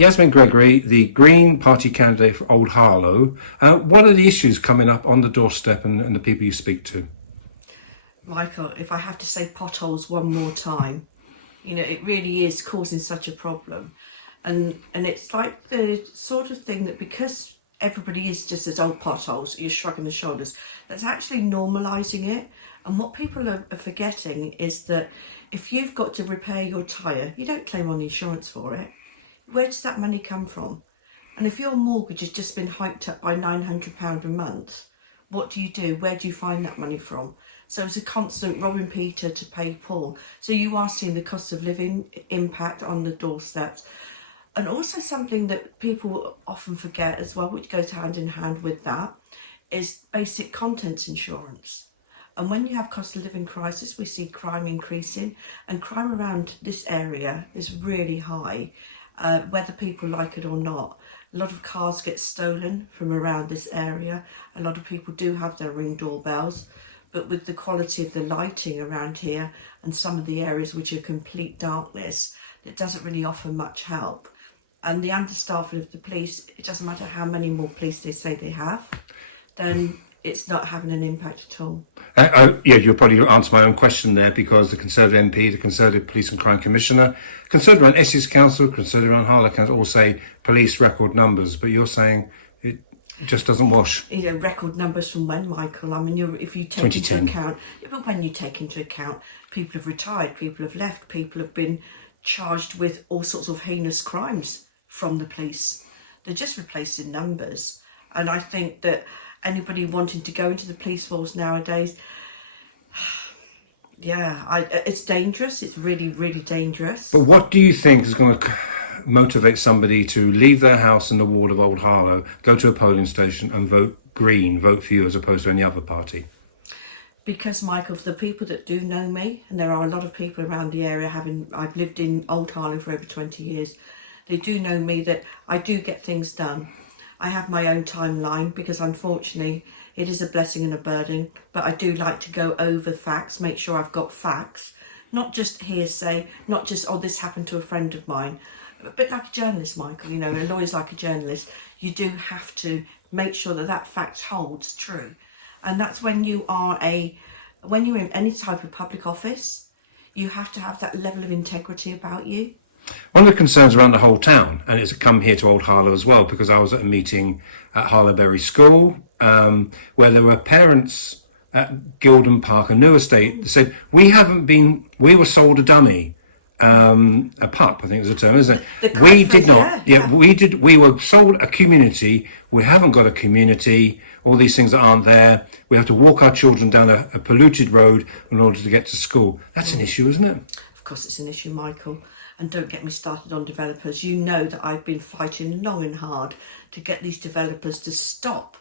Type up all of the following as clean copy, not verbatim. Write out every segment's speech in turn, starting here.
Yasmin Gregory, the Green Party candidate for Old Harlow. What are the issues coming up on the doorstep and the people you speak to? Michael, if I have to say potholes one more time, it really is causing such a problem. And it's like the sort of thing that because everybody is just as old potholes, you're shrugging the shoulders, that's actually normalising it. And what people are forgetting is that if you've got to repair your tyre, you don't claim on insurance for it. Where does that money come from? And if your mortgage has just been hiked up by £900 a month, what do you do? Where do you find that money from? So it's a constant robbing Peter to pay Paul. So you are seeing the cost of living impact on the doorsteps. And also something that people often forget as well, which goes hand in hand with that, is basic contents insurance. And when you have cost of living crisis, we see crime increasing, and crime around this area is really high, whether people like it or not. A lot of cars get stolen from around this area. A lot of people do have their Ring doorbells, but with the quality of the lighting around here and some of the areas which are complete darkness, it doesn't really offer much help. And the understaffing of the police, it doesn't matter how many more police they say they have, then it's not having an impact at all. Yeah, you'll probably answer my own question there, because the Conservative MP, the Conservative Police and Crime Commissioner, Conservative around Essex Council, Conservative around Harlow Council all say police record numbers, but you're saying it just doesn't wash. Record numbers from when, Michael? I mean, if you take into account, but when you take into account, people have retired, people have left, people have been charged with all sorts of heinous crimes from the police. They're just replacing numbers. And I think that anybody wanting to go into the police force nowadays, it's dangerous. It's really, really dangerous. But what do you think is going to motivate somebody to leave their house in the ward of Old Harlow, go to a polling station and vote Green, vote for you as opposed to any other party? Because, Michael, for the people that do know me, and there are a lot of people around the area, I've lived in Old Harlow for over 20 years, they do know me that I do get things done. I have my own timeline because, unfortunately, it is a blessing and a burden, but I do like to go over facts, make sure I've got facts, not just hearsay, not just, oh, this happened to a friend of mine. A bit like a journalist, Michael, a lawyer's like a journalist. You do have to make sure that that fact holds true. And that's when you're in any type of public office, you have to have that level of integrity about you. One of the concerns around the whole town, and it's come here to Old Harlow as well, because I was at a meeting at Harlowberry School where there were parents at Gilden Park, a new estate, that said, we were sold a dummy. A pup, I think is the term, isn't it? We did not. Yeah, we did. We were sold a community. We haven't got a community. All these things that aren't there. We have to walk our children down a polluted road in order to get to school. That's an issue, isn't it? Of course it's an issue, Michael. And don't get me started on developers. You know that I've been fighting long and hard to get these developers to stop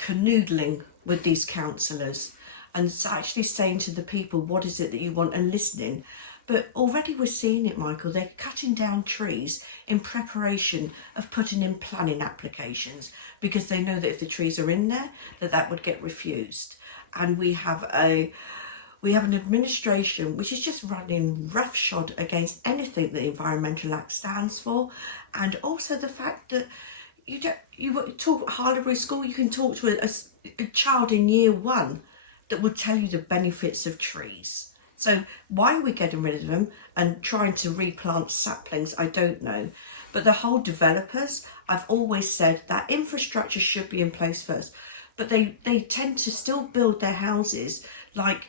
canoodling with these councillors and actually saying to the people, what is it that you want, and listening. But already we're seeing it, Michael. They're cutting down trees in preparation of putting in planning applications because they know that if the trees are in there, that would get refused. And we have an administration which is just running roughshod against anything that the Environmental Act stands for, and also the fact that you talk at Harlowberry School, you can talk to a child in year one that will tell you the benefits of trees. So why are we getting rid of them and trying to replant saplings? I don't know. But the whole developers, I've always said that infrastructure should be in place first. But they tend to still build their houses like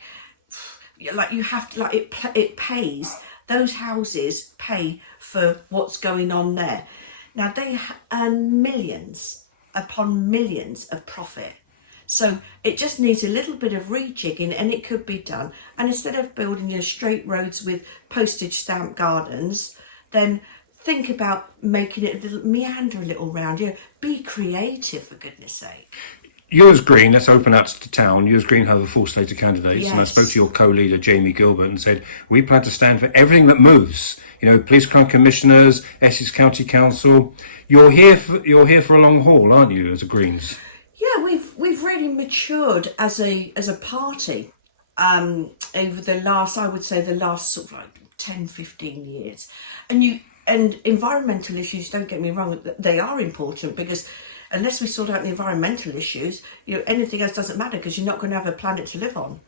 you have to, it pays. Those houses pay for what's going on there. Now they earn millions upon millions of profit. So it just needs a little bit of rejigging and it could be done. And instead of building straight roads with postage stamp gardens, then think about making it meander a little round. Be creative, for goodness sake. Yours Green, let's open out to town. Yours Green have a full slate of candidates, yes. And I spoke to your co-leader Jamie Gilbert and said, we plan to stand for everything that moves. Police crime commissioners, Essex County Council. You're here for a long haul, aren't you, as a Greens? Yeah, we've really matured as a party over the last, I would say, the last sort of 10, 15 years. And and environmental issues, don't get me wrong, they are important, because unless we sort out the environmental issues, anything else doesn't matter, because you're not going to have a planet to live on.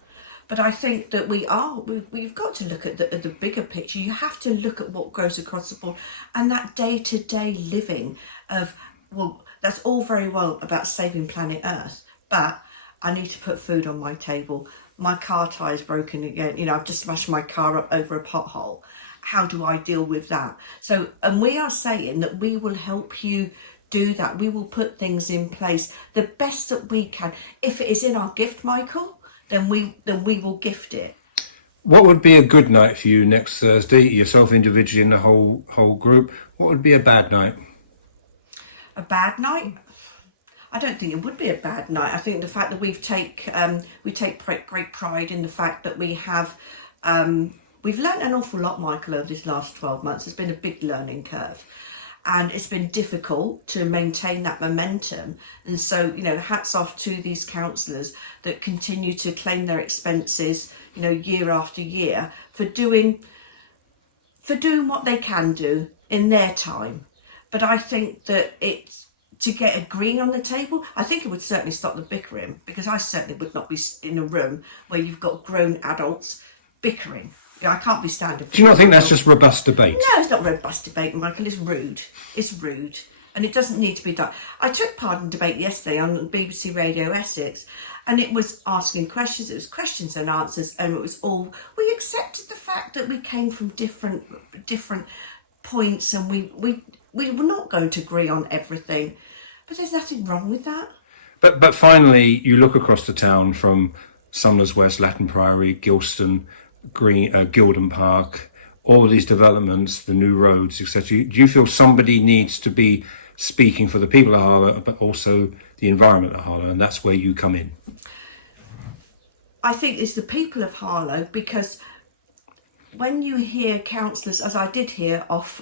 But I think that we've got to look at the bigger picture. You have to look at what goes across the board, and that day-to-day living of, well, that's all very well about saving planet Earth, but I need to put food on my table. My car tyre's broken again. I've just smashed my car up over a pothole. How do I deal with that? So, and we are saying that we will help you do that. We will put things in place the best that we can. If it is in our gift, Michael, then we will gift it. What would be a good night for you next Thursday, yourself individually and the whole group? What would be a bad night? A bad night? I don't think it would be a bad night. I think the fact that we take great pride in the fact that we have, we've learned an awful lot, Michael, over this last 12 months. It's been a big learning curve, and it's been difficult to maintain that momentum. And so, hats off to these councillors that continue to claim their expenses, year after year for doing what they can do in their time. But I think that it's to get a green on the table. I think it would certainly stop the bickering, because I certainly would not be in a room where you've got grown adults bickering. I can't be standing. Do you not think that's just robust debate? No, it's not robust debate, Michael. It's rude. It's rude. And it doesn't need to be done. I took part in debate yesterday on BBC Radio Essex, and it was asking questions. It was questions and answers, and it was all, we accepted the fact that we came from different points, and we were not going to agree on everything. But there's nothing wrong with that. But finally, you look across the town from Sumners West, Latin Priory, Gilston, Gilden Park, all of these developments, the new roads, etc. Do you feel somebody needs to be speaking for the people of Harlow, but also the environment of Harlow, and that's where you come in? I think it's the people of Harlow, because when you hear councillors, as I did hear off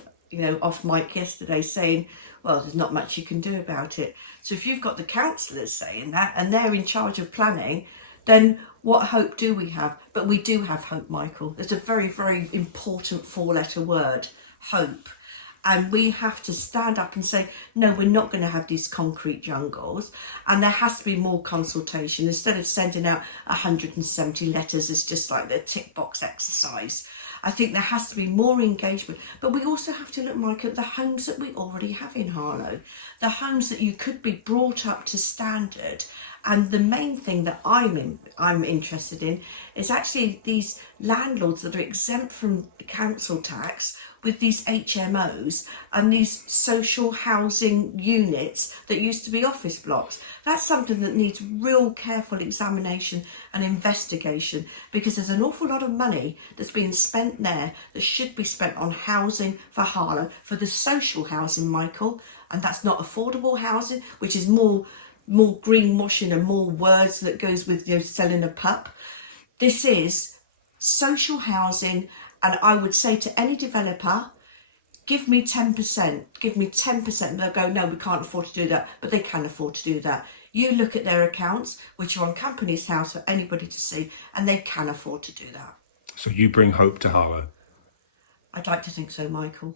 mic yesterday, saying, well, there's not much you can do about it. So if you've got the councillors saying that, and they're in charge of planning, then what hope do we have? But we do have hope, Michael. There's a very, very important four-letter word, hope. And we have to stand up and say, no, we're not going to have these concrete jungles. And there has to be more consultation. Instead of sending out 170 letters, it's just like the tick box exercise. I think there has to be more engagement. But we also have to look, Mike, at the homes that we already have in Harlow. The homes that you could be brought up to standard. And the main thing that I'm interested in is actually these landlords that are exempt from council tax, with these HMOs and these social housing units that used to be office blocks. That's something that needs real careful examination and investigation, because there's an awful lot of money that's being spent there that should be spent on housing for Harlow, for the social housing, Michael, and that's not affordable housing, which is more greenwashing and more words that goes with selling a pup. This is social housing. And I would say to any developer, give me 10%, give me 10%. And they'll go, no, we can't afford to do that. But they can afford to do that. You look at their accounts, which are on Companies House for anybody to see, and they can afford to do that. So you bring hope to Harlow? I'd like to think so, Michael.